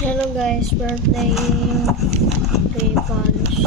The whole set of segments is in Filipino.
Hello guys, we're playing Play Punch.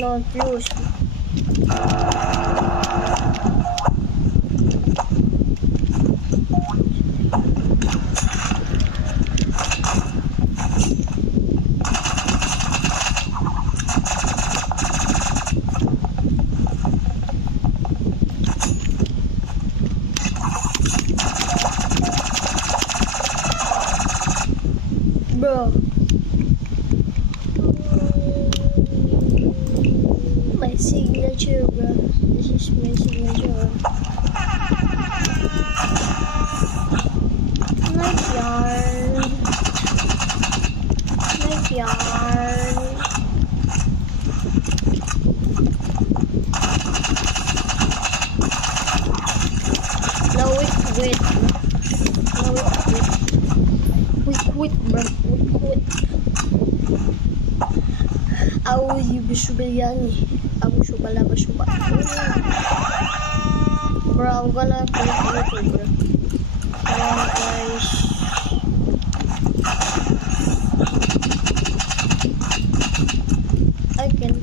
Not use. Bro. My signature, bro. This is my signature. Like yarn. Like yarn. No, wait. No, wait, bro. Wait. Auzi bisubayani. Bro, I'm gonna play YouTube, bro. Guys. I can.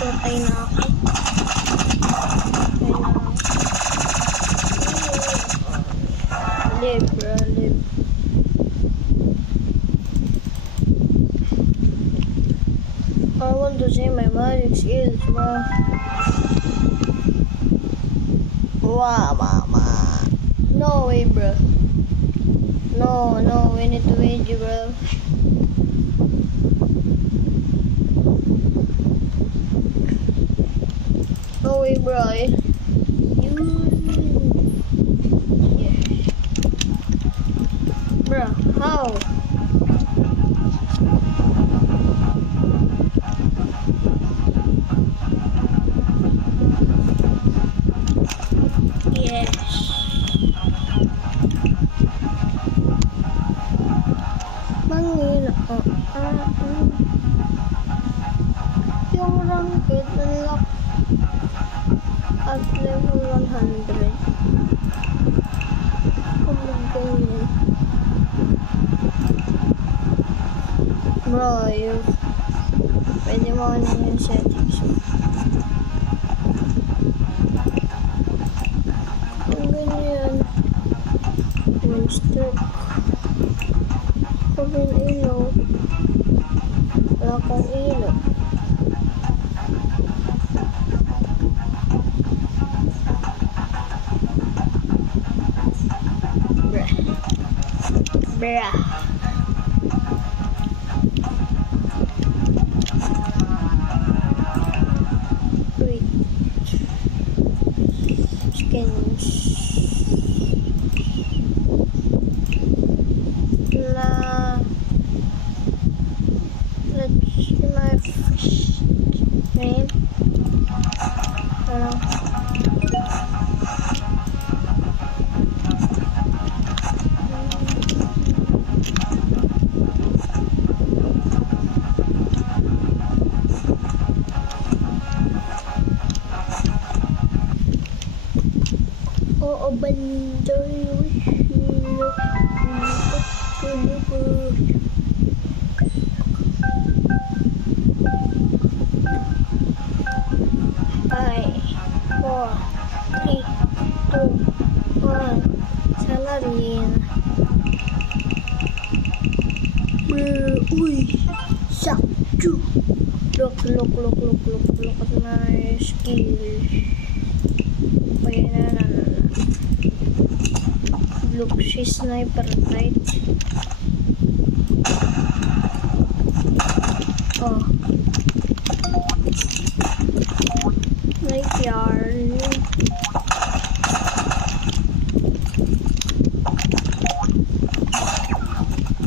Patay na ako. Live, bro, live. I want to see my magic skills, bro. Wow, mama. No way, bro. No, we need to wait, bro. No way, bro. Yeah. Bro, how? Yung ranked unlock at level 100. Kumagay. Bro, pwede mo ano yung settings. Ang ganyan. Monster. Pagin ilaw. Wala kong ilaw. Bruh. Wait. Skins. Let's see my first name. Hello. Oh, bandoy. Five, 4, 3, 2, 1. Sana rin. Uy, sakto. Look at my skill. Okay, na. Look, she's sniper, right? Oh. Right here.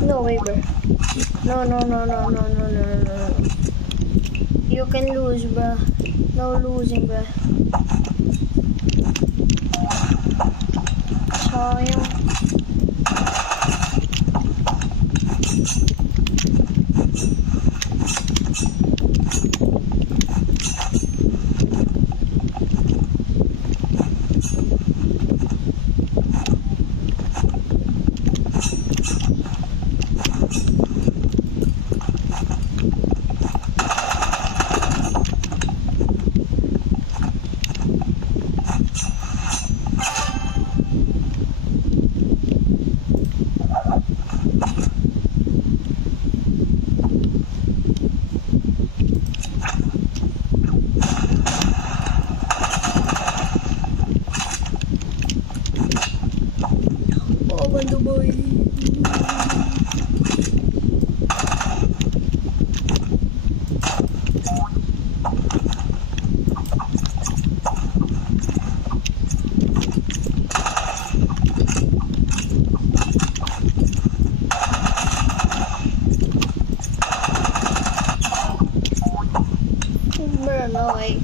No way, bro. No. You can lose, bro. No losing, bro. Sayang. Oh, bando boy. Bro, no way.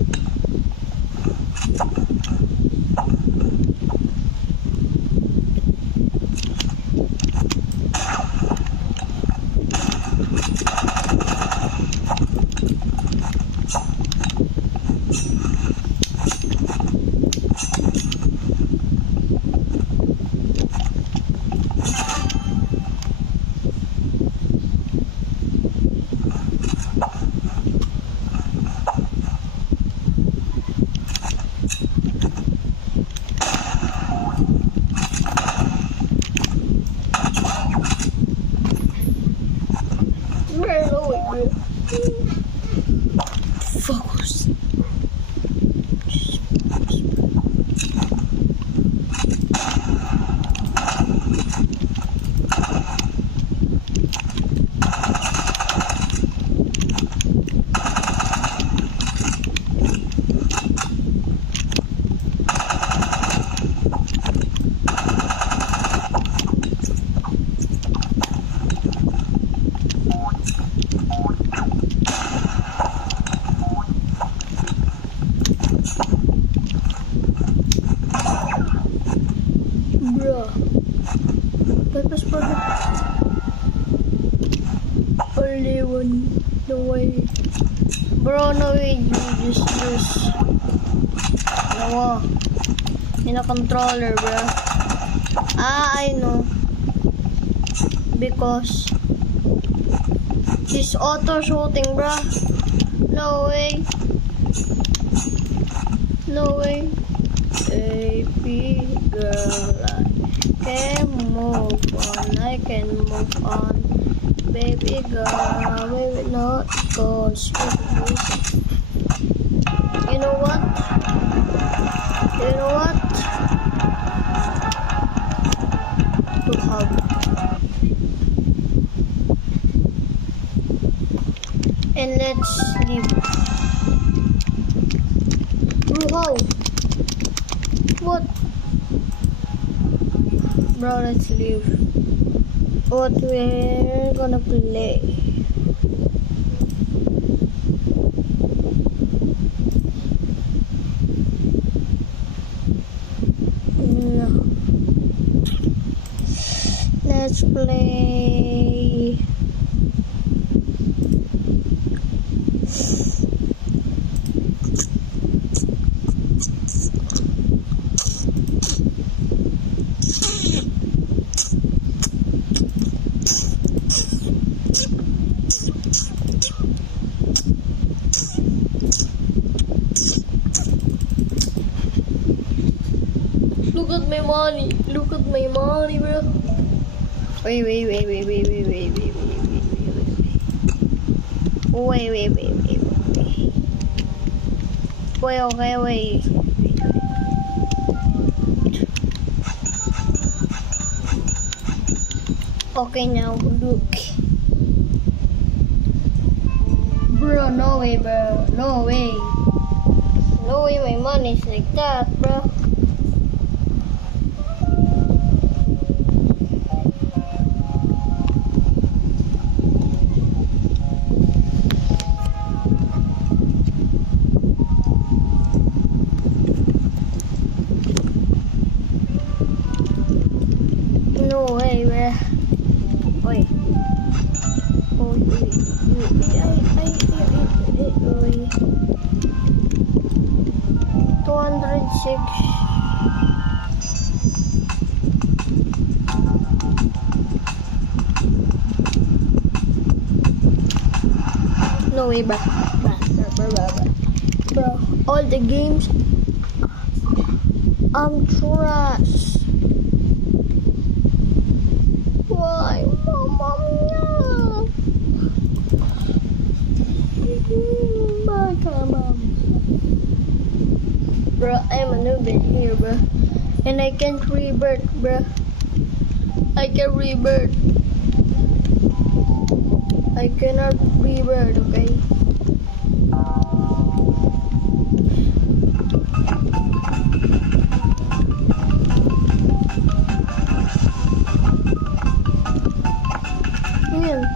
Focus. Bro, purpose product. Only one. No way. Bro, no way. You just use. No. In a controller, bro. I know. Because she's auto shooting, bro. No way. No way. Baby girl, I can move on. Baby girl, we will not go straight. You know what? To hug. And let's leave. Wow. What? Bro, let's leave. What we're gonna play? No. Let's play. Look at my money. Look at my money, bro. Wait. Wait. Wait, okay, wait. Okay, now look. Bro, no way, bro. No way. No way my money's like that, bro. No way, bro. Wait. Oh, wait. 206. No way, bro. Bro, all the games I'm trash. Why, mama? Bro, I'm a noob in here, bro. And I can't rebirth, bro. I can rebirth. I cannot rebirth, okay? Ayan.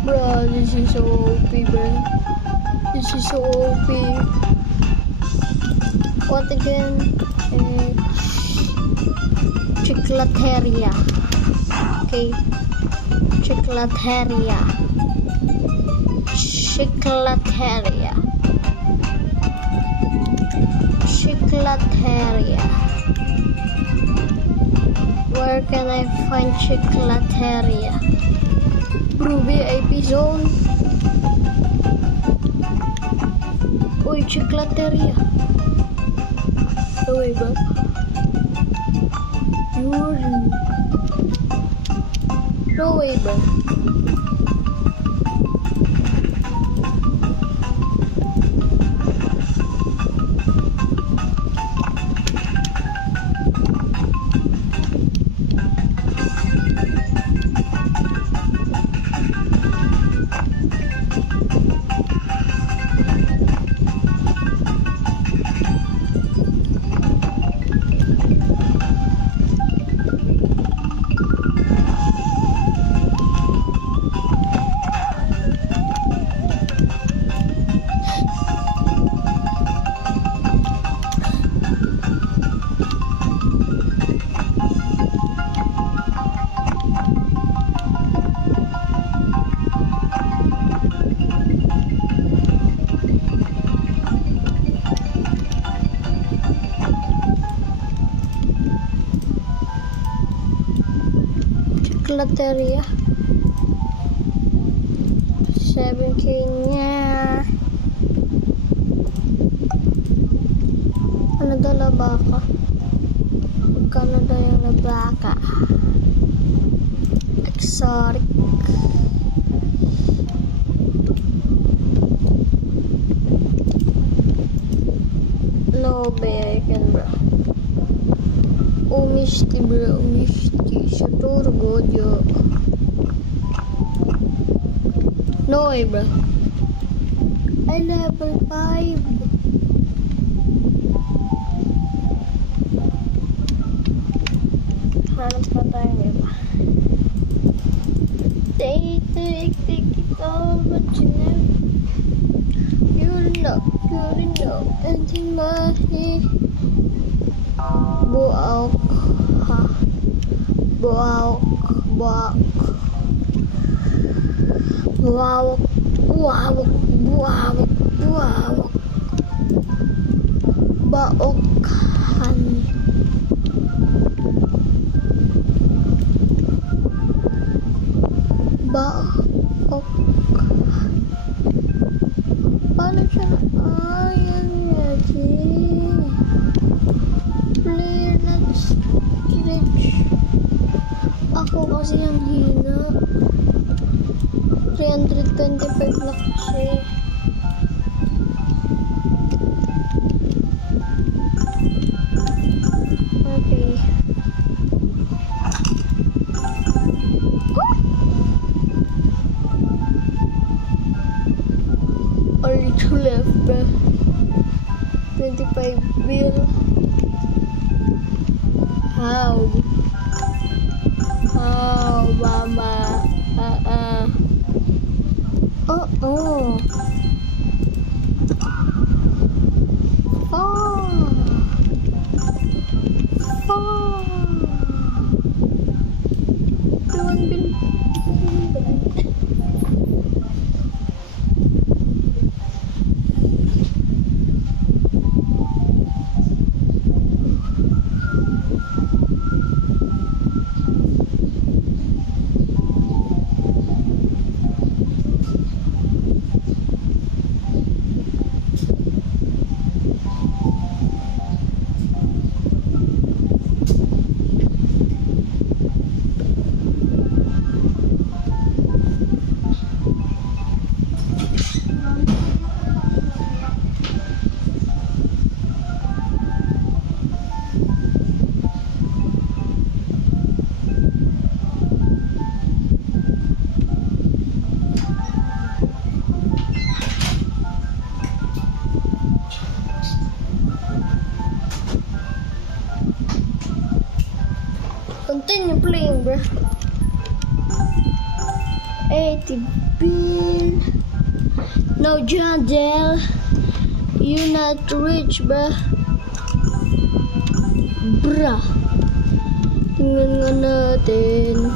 Bro, this is so OP, bro. This is so OP. What again? Chiclateria. Okay. Chiclateria. Where can I find Chiclateria? Bro, VIP zone. Uy, Chiclateria. No way, bro. No way, bro. Chiclateria. 7K nya. Ano daw labaka? Magkano daw yung labaka? Exotic. No bacon, bro. Umisti, bro. Umisti. Sa turbo, jo. No way, bro. I level 5. Hanap pa tayo, diba? Take it all, but you know. You're not good enough. No, anything lahi. Buaok. Ha. Buaok. Buaok. Buaok. Buaok. Buaok. Buaok. Baokhan. Baok. Paano siya na? Ayan nga, play, let's stretch. Ako kasi ang hina. 325 na kasi. Okay. Only 2 left, bruh. 25 bill. How? How, mama? Oh. Oh. Oh. 1 bill. Continue playing, bro. 80 bill. No, John Dell. You're not rich, bro. Bruh. Tingnan nga natin.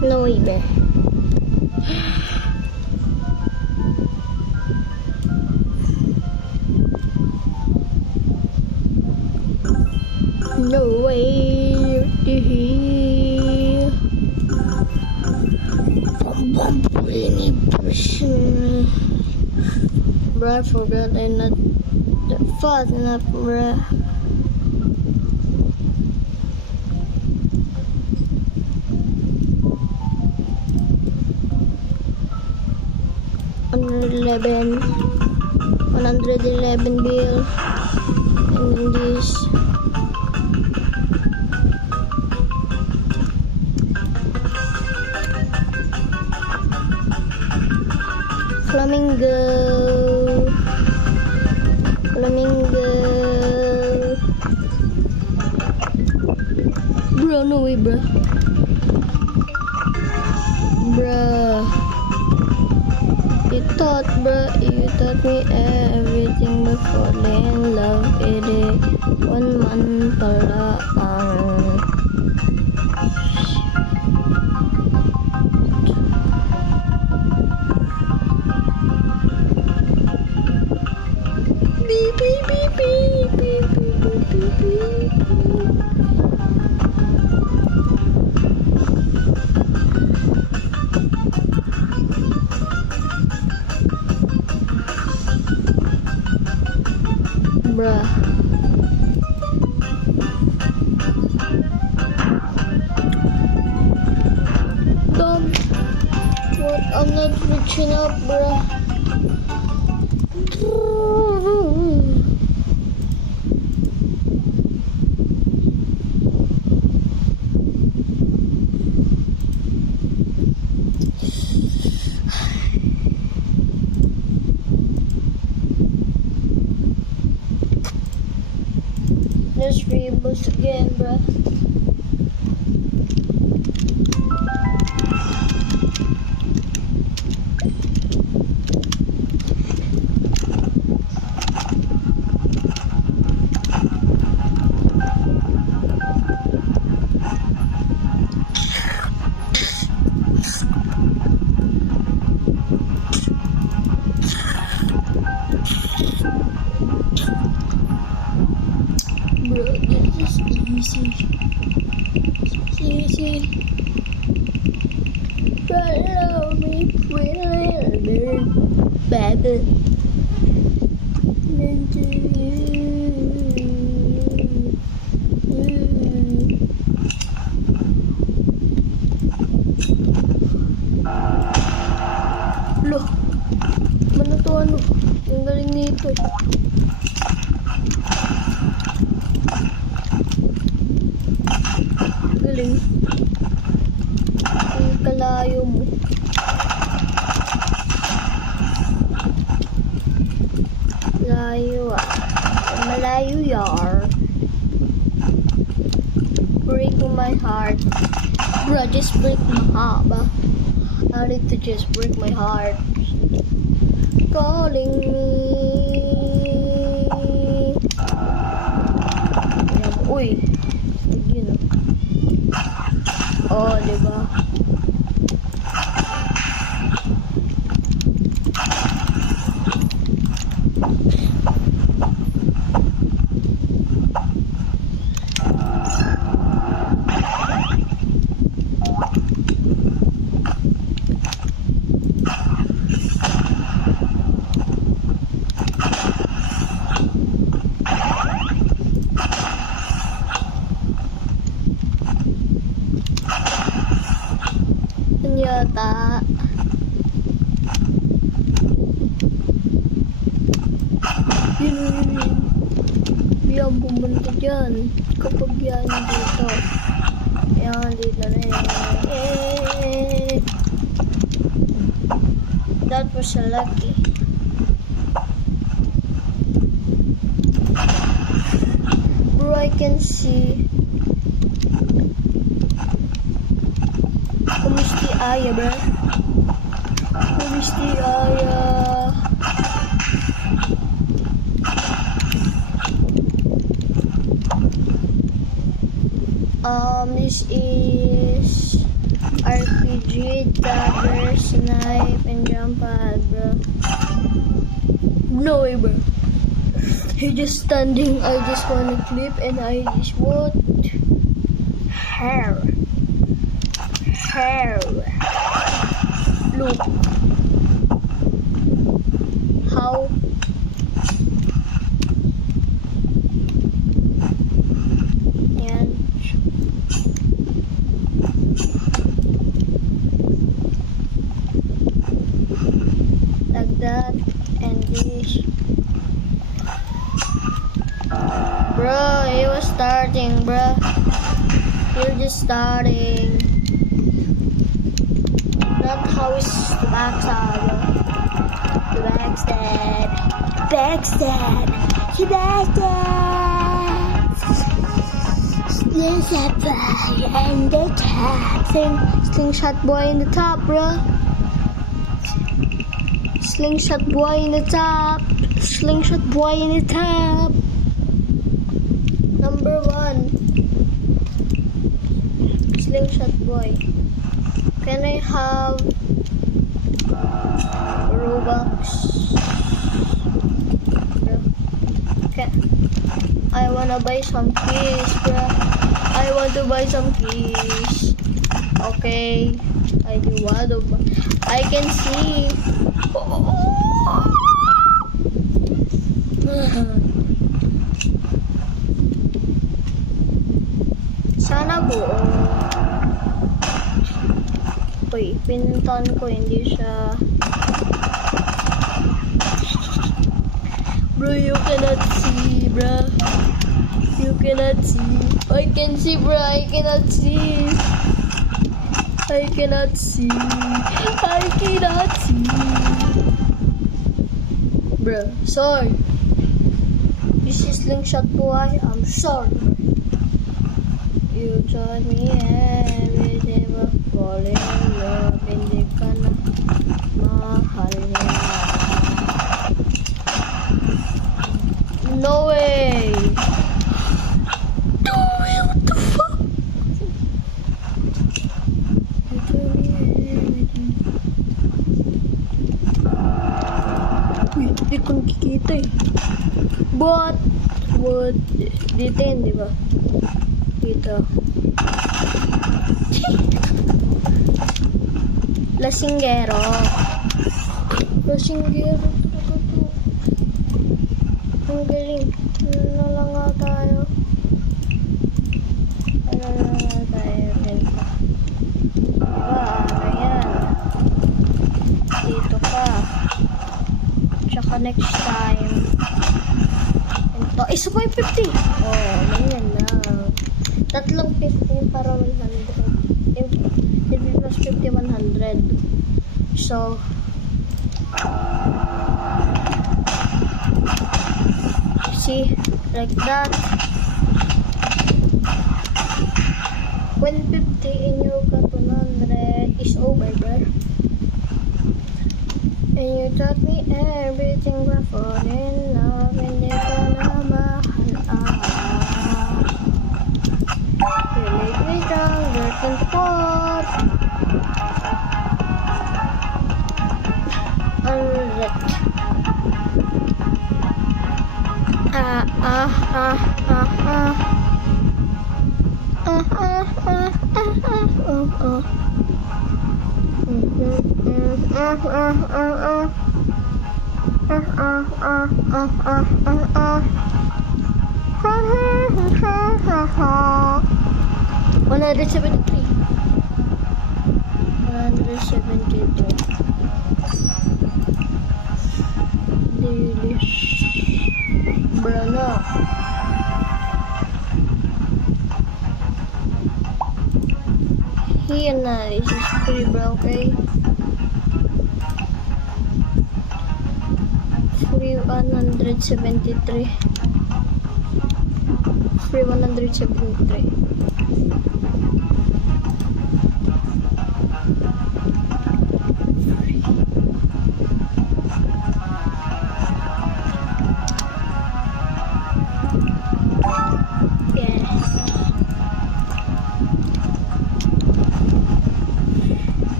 No way, bear. No way. Bro, I forgot I'm not fast enough, bro. $111 bill, and then this Bro, no way, bro. Bruh. You taught me everything but falling in love. It is 1 month pala ang beep beep beep beep beep beep beep beep. Bruh. Tom, what? I'm not reaching up, bruh. Let's reboost again, bruh. Bro, this is easy. Follow me, pretty little baby. Into Loh, mana tuh anu? Yang galing nito. Galing. Ang kalayo mo. Layo ah. Malayo yar. Break my heart. Bro, just break my heart ba? I need to just break my heart. Calling me. Uy. Yun oh. Oh, diba? Yata. Yun. Yan, pumunta dyan. Kapag yan dito. Yan, dito na yan. That was a lucky. Bro, I can see. Kumusti Aya, bro? Kumusti Aya? This is RPG, dagger, snipe, and jump pad, bro. No way, bro. He's just standing. I just want to clip, and I just want hair. Look how yan like that and this. Bro, it was starting, bro. You're just starting. Not how is the backstab. The backstab. Backstab. The backstab. There's a boy in the top. Slingshot boy in the top, bro. Slingshot boy in the top. Slingshot boy in the top. Number 1. Slingshot boy. Can I have Robux? Bro. Okay. I wanna buy some keys, bro. I want to buy some keys. Okay. I do want to buy. I can see. Sana buo. Uy, pinuntahan ko, hindi siya. Bro, you cannot see, bro. You cannot see. I can see, bro. I cannot see. I cannot see. I cannot see. Bro, sorry. This is Slingshot boy. I'm sorry. You told me everything was falling in love. Hindi ka na mahal niya. No way! No way! What the fuck? You told me everything. Uy, hindi ko nakikita eh. But, dito yun, di ba? Dito. Lasinggero. Lasinggero. Ang galing. Ano lang nga tayo. Ano lang nga tayo. Ganito. Diba? Ano yan? Dito ka. Tsaka next time. Ito. Isa pa yung 50. Oh, ganyan na. Tatlong 50 para 100. 50 plus 50, 100. So, see, like that. When 50 and you got 100 is over, bro. And you taught me everything but fall in love and you gonna mahal. You make me strong, work and forth. One hundred 173. 173. Delish. Brana. Here na, this is free, bro, okay? Free 173. Free 173.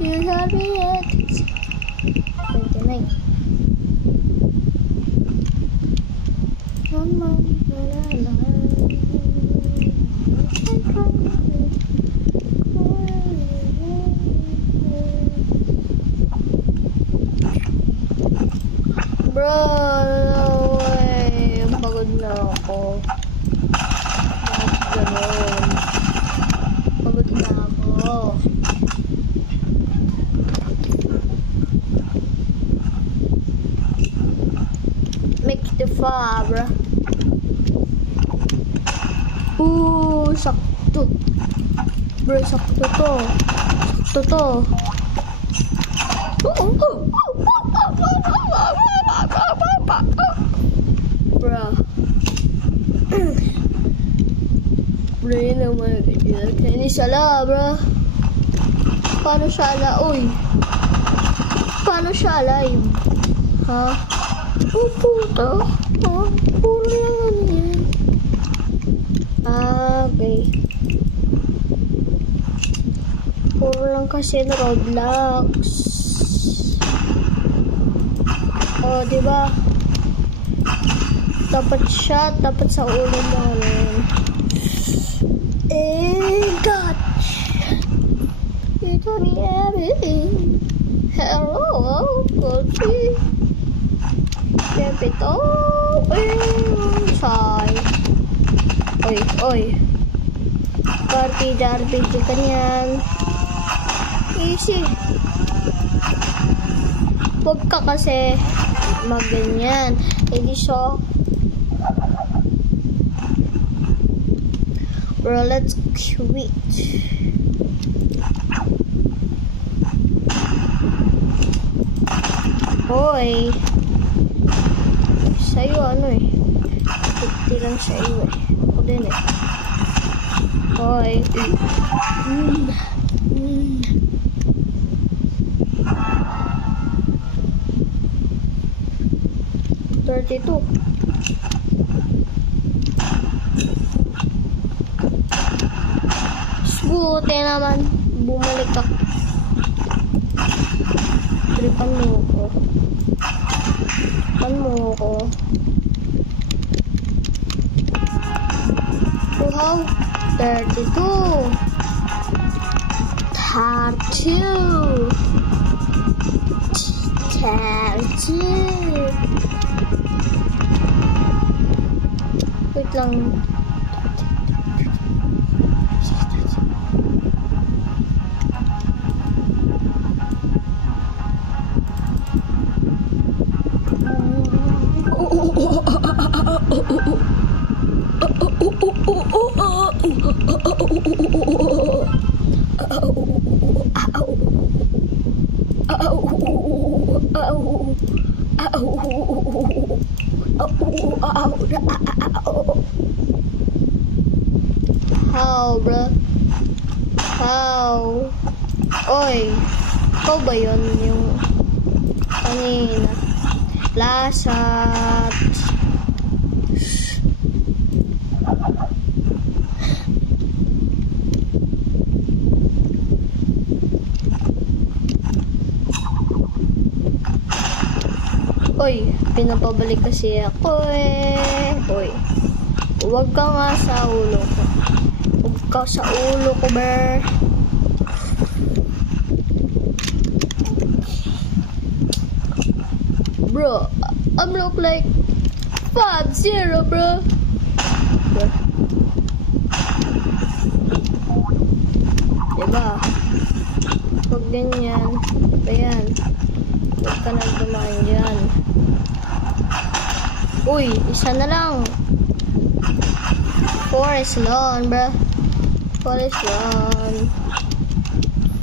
You have me at 29. Bro, no way. Pagod na ako. Ganon. Pagod na ako. Make the far. Sakto. Bro, sakto to. Sakto to. Brain naman. Kaya sala, bro. Paano siya uy? Paano siya alive? Ha? Oh, puto. Oh, puro lang ano yan. Okay. Puro lang kasi na Roblox. Oh, diba? Dapat siya, dapat sa ulo namin. God! You told me everything. Hello, Coffee. Pepito. Say. Oy. RPG ka niyan. Easy. Huwag ka kasi magganyan. Hindi so. Bro, let's quit. Hoy. Sa'yo ano eh. Hindi lang sa'yo eh. Ako din eh. Hoy. 32. Buti naman. Bumalik ka. Tripan mo ko. Wow. 32. 32. Wait lang. How, bro? How? Oy, ikaw ba yun yung kanina? Lasat. Oy, pinapabalik kasi ako eh. Oy, huwag ka nga sa ulo ko. Huwag ka sa ulo ko, ber. Bro, I'm look like 5-0, bro. Diba? Huwag ganyan. Ayan. Huwag ka nang dumaan dyan. Uy, isa na lang. 4 is long, bro. 4 is long.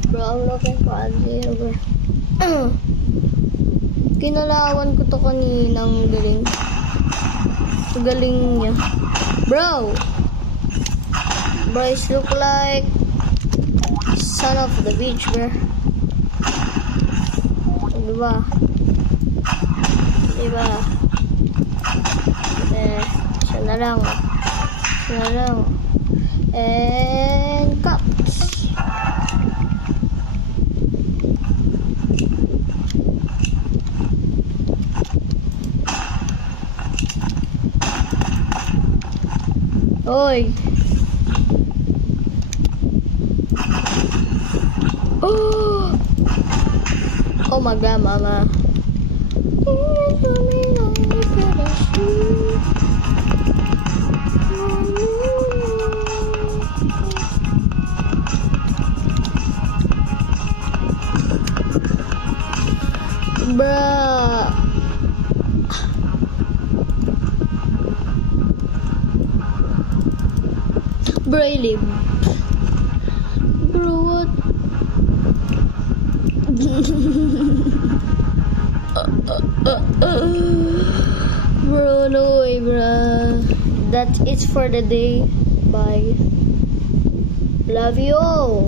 Bro, I'm looking for a 0, bro. Kinalawan ko to kaninang galing. Galing niya. Bro! Bryce look like son of the beach, bro. Diba? Siya na lang. And cut. Oy. Oh my god, mama. Bruh. Braille. Bro, what? Bro, no way, bro. That is for the day. Bye. Love you.